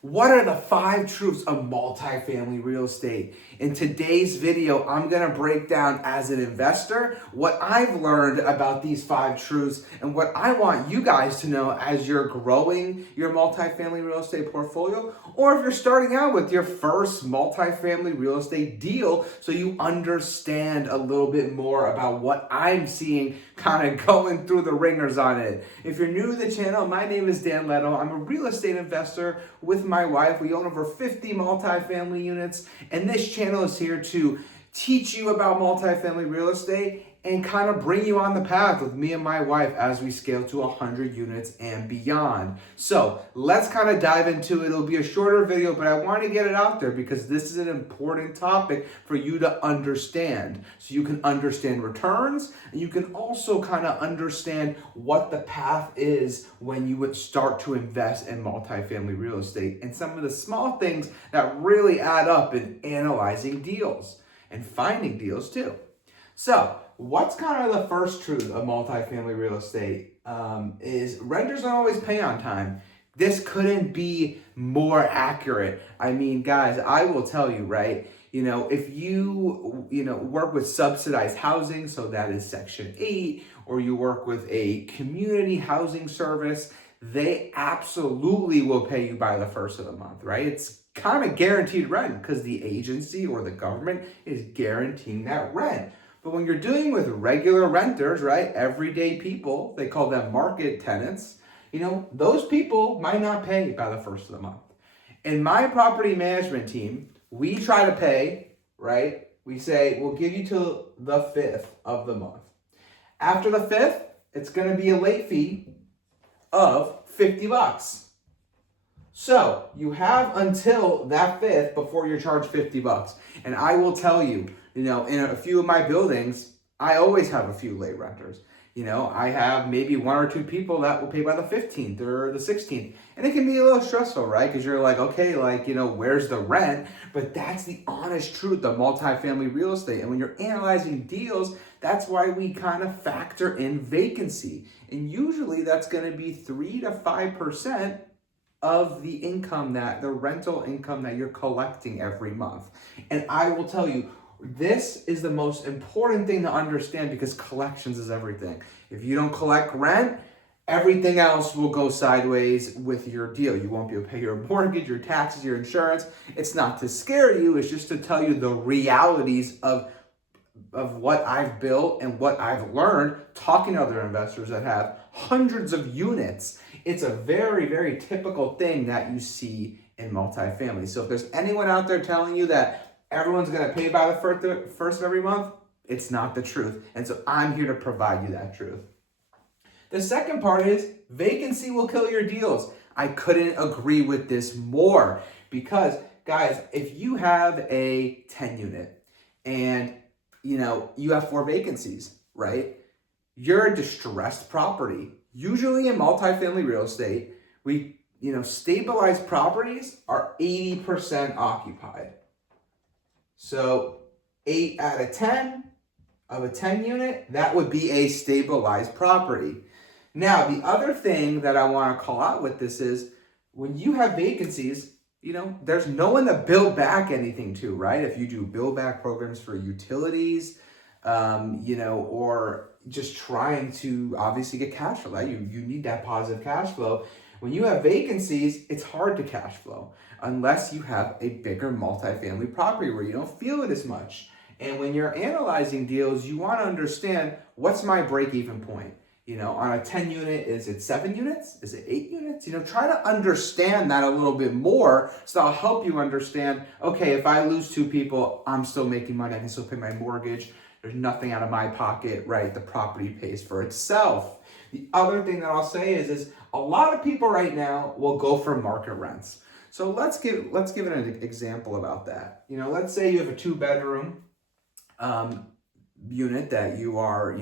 What are the 5 truths of multifamily real estate? In today's video, I'm going to break down as an investor what I've learned about these 5 truths and what I want you guys to know as you're growing your multifamily real estate portfolio, or if you're starting out with your first multifamily real estate deal, so you understand a little bit more about what I'm seeing kind of going through the ringers on it. If you're new to the channel, my name is Dan Leto. I'm a real estate investor with my wife. We own over 50 multifamily units, and this channel is here to teach you about multifamily real estate and kind of bring you on the path with me and my wife as we scale to 100 units and beyond. So let's kind of dive into it. It'll be a shorter video, but I want to get it out there because this is an important topic for you to understand. So you can understand returns, and you can also kind of understand what the path is when you would start to invest in multifamily real estate and some of the small things that really add up in analyzing deals and finding deals too. So what's kind of the first truth of multifamily real estate is renters don't always pay on time. This couldn't be more accurate. I mean, guys, I will tell you, right? If you work with subsidized housing, so that is Section 8, or you work with a community housing service, they absolutely will pay you by the first of the month, right? It's kind of guaranteed rent because the agency or the government is guaranteeing that rent. But when you're dealing with regular renters, right, everyday people, they call them market tenants, those people might not pay by the first of the month. In my property management team, we try to pay, right? We say, we'll give you till the 5th of the month. After the 5th, it's going to be a late fee of $50. So you have until that 5th before you're charged $50. And I will tell you, in a few of my buildings, I always have a few late renters. I have maybe 1 or 2 people that will pay by the 15th or the 16th. And it can be a little stressful, right? Because you're like, okay, where's the rent? But that's the honest truth of multifamily real estate. And when you're analyzing deals, that's why we kind of factor in vacancy. And usually that's going to be 3 to 5% of the income, the rental income that you're collecting every month. And I will tell you, this is the most important thing to understand because collections is everything. If you don't collect rent, everything else will go sideways with your deal. You won't be able to pay your mortgage, your taxes, your insurance. It's not to scare you, it's just to tell you the realities of what I've built and what I've learned talking to other investors that have hundreds of units. It's a very, very typical thing that you see in multifamily. So if there's anyone out there telling you that everyone's going to pay by the first of every month, it's not the truth. And so I'm here to provide you that truth. The second part is vacancy will kill your deals. I couldn't agree with this more because, guys, if you have a 10 unit and you have 4 vacancies, right? You're a distressed property. Usually in multifamily real estate, stabilized properties are 80% occupied. So 8 out of 10 of a 10 unit, that would be a stabilized property. Now, the other thing that I want to call out with this is when you have vacancies, there's no one to build back anything to, right? If you do build back programs for utilities, or just trying to obviously get cash flow, right? You need that positive cash flow. When you have vacancies, it's hard to cash flow unless you have a bigger multifamily property where you don't feel it as much. And when you're analyzing deals, you want to understand what's my break-even point. On a 10 unit, is it 7 units? Is it 8 units? Try to understand that a little bit more so that'll help you understand, okay, if I lose 2 people, I'm still making money. I can still pay my mortgage. There's nothing out of my pocket, right? The property pays for itself. The other thing that I'll say is a lot of people right now will go for market rents. So let's give an example about that. Let's say you have a 2-bedroom unit that you are,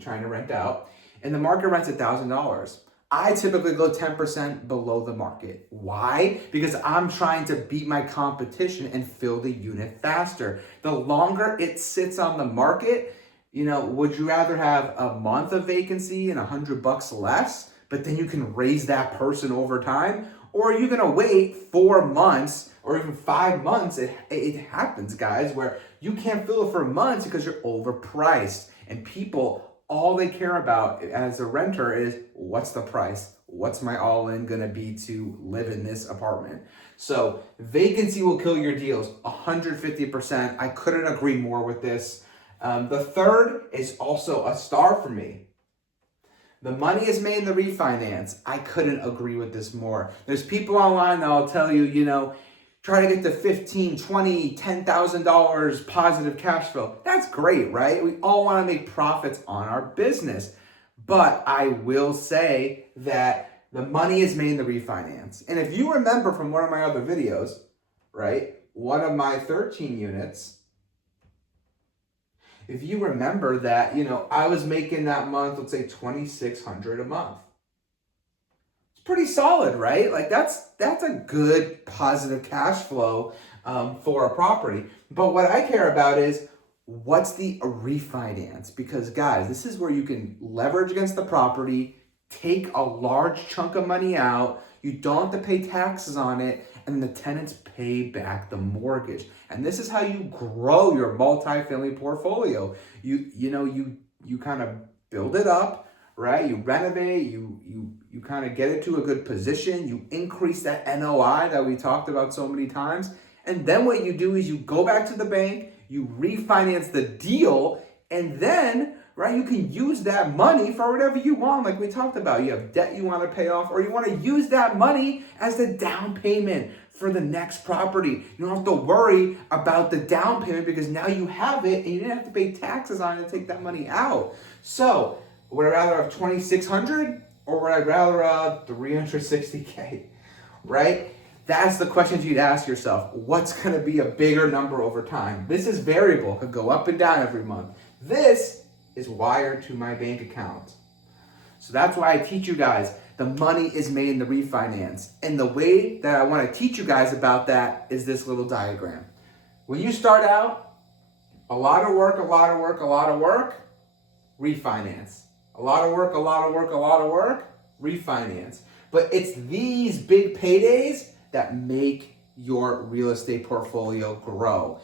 trying to rent out, and the market rent's $1,000. I typically go 10% below the market. Why? Because I'm trying to beat my competition and fill the unit faster. The longer it sits on the market, would you rather have a month of vacancy and $100 less, but then you can raise that person over time? Or are you going to wait 4 months or even 5 months? It happens, guys, where you can't fill it for months because you're overpriced. And people, all they care about as a renter is, what's the price? What's my all-in going to be to live in this apartment? So vacancy will kill your deals 150%. I couldn't agree more with this. The third is also a star for me. The money is made in the refinance. I couldn't agree with this more. There's people online that'll tell you, try to get to $15, $20, $10,000 positive cash flow. That's great, right? We all want to make profits on our business. But I will say that the money is made in the refinance. And if you remember from one of my other videos, right, one of my 13 units, if you remember that, I was making that month, let's say $2,600 a month. It's pretty solid, right? Like that's a good positive cash flow for a property. But what I care about is, what's the refinance? Because guys, this is where you can leverage against the property, take a large chunk of money out, you don't have to pay taxes on it, and the tenants pay back the mortgage. And this is how you grow your multifamily portfolio. You kind of build it up, right? You renovate, you kind of get it to a good position, you increase that NOI that we talked about so many times. And then what you do is you go back to the bank, you refinance the deal, and then, right, you can use that money for whatever you want, like we talked about. You have debt you want to pay off, or you want to use that money as the down payment for the next property. You don't have to worry about the down payment because now you have it and you didn't have to pay taxes on it to take that money out. So, would I rather have $2,600 or would I rather have $360K, right? That's the questions you'd ask yourself. What's going to be a bigger number over time? This is variable, could go up and down every month. This is wired to my bank account. So that's why I teach you guys, the money is made in the refinance. And the way that I want to teach you guys about that is this little diagram. When you start out, a lot of work, refinance. A lot of work, refinance. But it's these big paydays that make your real estate portfolio grow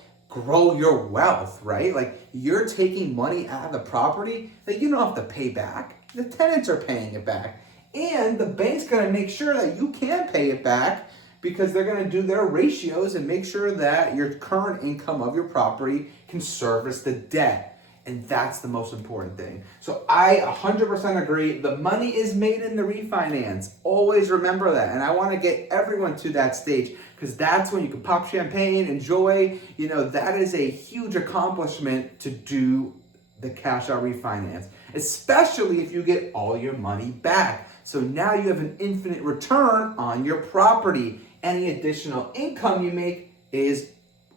your wealth, right? Like you're taking money out of the property that you don't have to pay back. The tenants are paying it back. And the bank's gonna make sure that you can pay it back because they're gonna do their ratios and make sure that your current income of your property can service the debt. And that's the most important thing. So I 100% agree. The money is made in the refinance. Always remember that. And I want to get everyone to that stage because that's when you can pop champagne, enjoy. That is a huge accomplishment to do the cash out refinance, especially if you get all your money back. So now you have an infinite return on your property. Any additional income you make is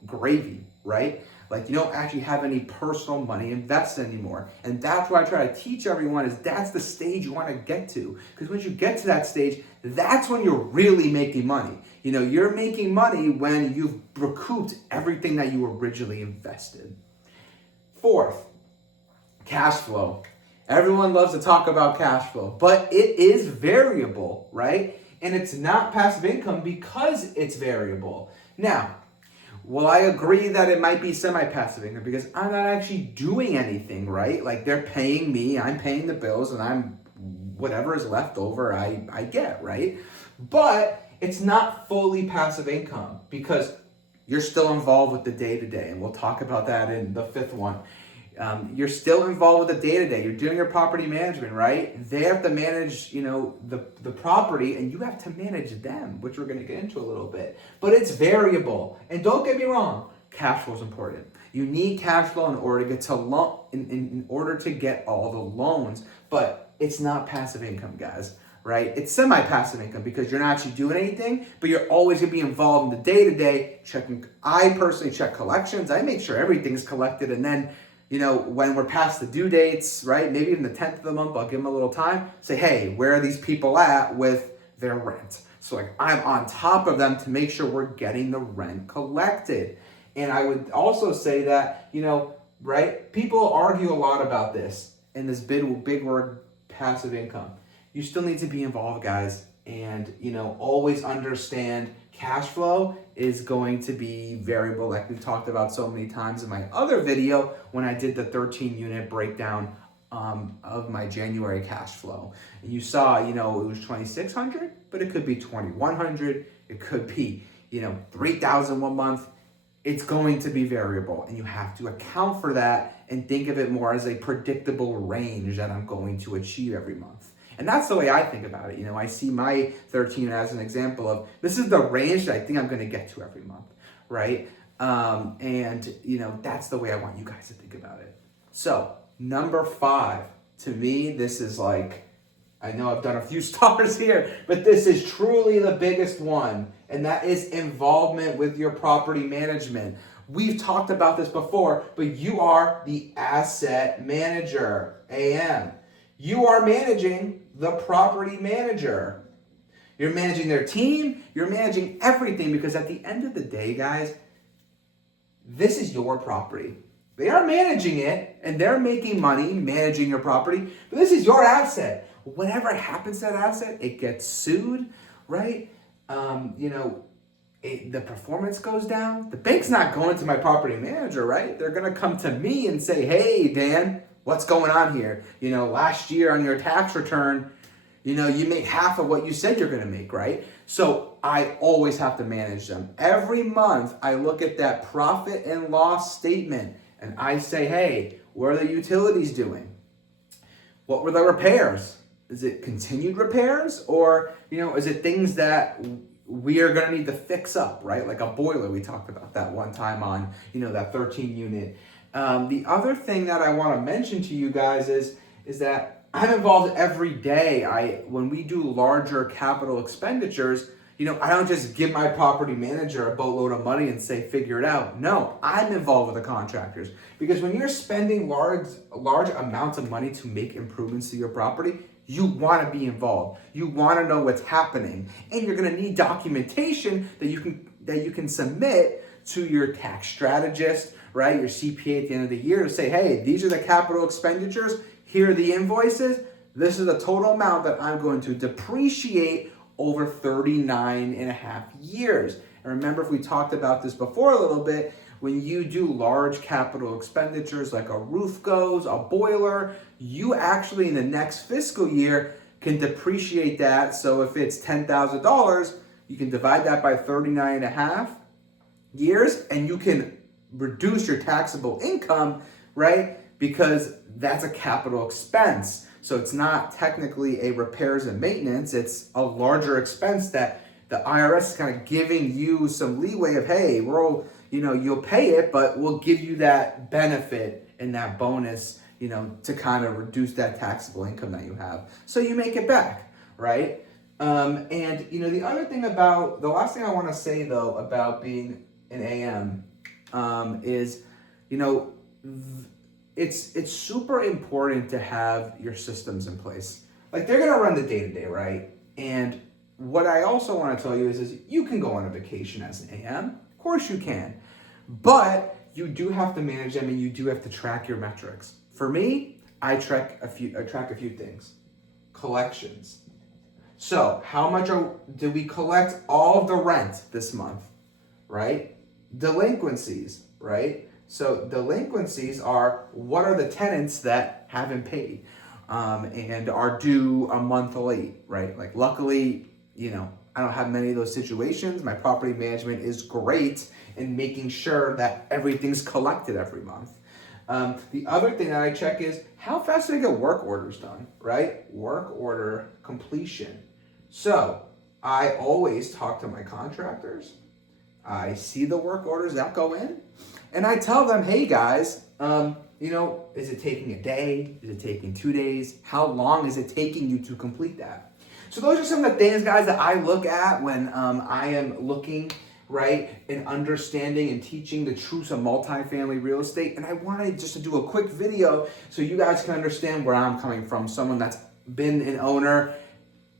gravy, right? Like you don't actually have any personal money invested anymore. And that's what I try to teach everyone is that's the stage you want to get to. Because once you get to that stage, that's when you're really making money. You're making money when you've recouped everything that you originally invested. Fourth, cash flow. Everyone loves to talk about cash flow, but it is variable, right? And it's not passive income because it's variable. Now, well, I agree that it might be semi-passive income because I'm not actually doing anything, right? Like they're paying me, I'm paying the bills, and whatever is left over, I get, right? But it's not fully passive income because you're still involved with the day-to-day, and we'll talk about that in the fifth one. You're still involved with the day-to-day. You're doing your property management, right? They have to manage, the property, and you have to manage them, which we're going to get into a little bit. But it's variable. And don't get me wrong, cash flow is important. You need cash flow in order to get in order to get all the loans. But it's not passive income, guys, right? It's semi-passive income because you're not actually doing anything, but you're always going to be involved in the day-to-day checking. I personally check collections. I make sure everything's collected, and then when we're past the due dates, right? Maybe even the 10th of the month, I'll give them a little time. Say, hey, where are these people at with their rent? So like I'm on top of them to make sure we're getting the rent collected. And I would also say that, right? People argue a lot about this and this big word, passive income. You still need to be involved, guys. And, always understand cash flow is going to be variable, like we've talked about so many times in my other video when I did the 13 unit breakdown of my January cash flow. And you saw, it was 2,600, but it could be 2,100. It could be, 3,000 one month. It's going to be variable, and you have to account for that and think of it more as a predictable range that I'm going to achieve every month. And that's the way I think about it. I see my 13 as an example of this is the range that I think I'm going to get to every month, right? That's the way I want you guys to think about it. So number 5, to me, this is like, I know I've done a few stars here, but this is truly the biggest one, and that is involvement with your property management. We've talked about this before, but you are the asset manager, AM. You are managing the property manager. You're managing their team, you're managing everything, because at the end of the day, guys, this is your property. They are managing it, and they're making money managing your property, but this is your asset. Whatever happens to that asset, it gets sued, right? The performance goes down. The bank's not going to my property manager, right? They're going to come to me and say, hey, Dan, what's going on here? Last year on your tax return, you made half of what you said you're going to make, right? So I always have to manage them. Every month, I look at that profit and loss statement, and I say, hey, what are the utilities doing? What were the repairs? Is it continued repairs, or, is it things that we are going to need to fix up, right? Like a boiler, we talked about that one time on, that 13 unit. The other thing that I want to mention to you guys is that I'm involved every day. When we do larger capital expenditures, I don't just give my property manager a boatload of money and say, figure it out. No, I'm involved with the contractors, because when you're spending large amounts of money to make improvements to your property, you want to be involved. You want to know what's happening, and you're going to need documentation that you can submit to your tax strategist, right? Your CPA at the end of the year to say, hey, these are the capital expenditures. Here are the invoices. This is the total amount that I'm going to depreciate over 39 and a half years. And remember, if we talked about this before a little bit, when you do large capital expenditures like a roof goes, a boiler, you actually in the next fiscal year can depreciate that. So if it's $10,000, you can divide that by 39 and a half years, and you can reduce your taxable income, right? Because that's a capital expense. So it's not technically a repairs and maintenance. It's a larger expense that the IRS is kind of giving you some leeway of, hey, you'll pay it, but we'll give you that benefit and that bonus, to kind of reduce that taxable income that you have. So you make it back, right? The other thing the last thing I want to say though about being an AM is, it's super important to have your systems in place. Like, they're gonna run the day-to-day, right? And what I also want to tell you is you can go on a vacation as an AM. Of course you can. But you do have to manage them, and you do have to track your metrics. For me, I track a few things. Collections. So how much did we collect all of the rent this month, right? Delinquencies, right? So delinquencies are, what are the tenants that haven't paid and are due a month late, right? Like, luckily, I don't have many of those situations. My property management is great in making sure that everything's collected every month. The other thing that I check is, how fast do I get work orders done, right? Work order completion. So I always talk to my contractors. I see the work orders that go in, and I tell them, hey guys, is it taking a day? Is it taking 2 days? How long is it taking you to complete that? So those are some of the things, guys, that I look at when I am looking, right, and understanding and teaching the truths of multifamily real estate. And I wanted just to do a quick video so you guys can understand where I'm coming from. Someone that's been an owner,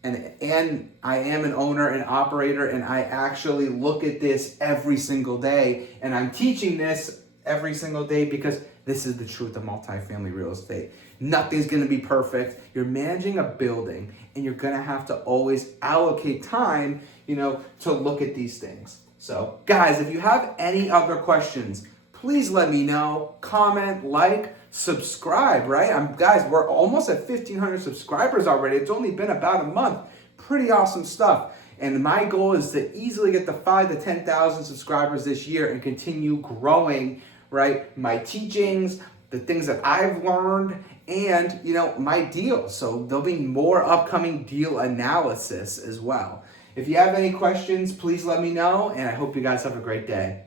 and I am an owner and operator, and I actually look at this every single day, and I'm teaching this every single day because This is the truth of multifamily real estate. Nothing's going to be perfect. You're managing a building, and you're going to have to always allocate time, to look at these things. So, guys, if you have any other questions, please let me know. Comment, like, subscribe, right? Guys, we're almost at 1,500 subscribers already. It's only been about a month. Pretty awesome stuff. And my goal is to easily get to 5,000 to 10,000 subscribers this year and continue growing, right? My teachings, the things that I've learned, and, my deals. So there'll be more upcoming deal analysis as well. If you have any questions, please let me know. And I hope you guys have a great day.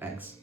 Thanks.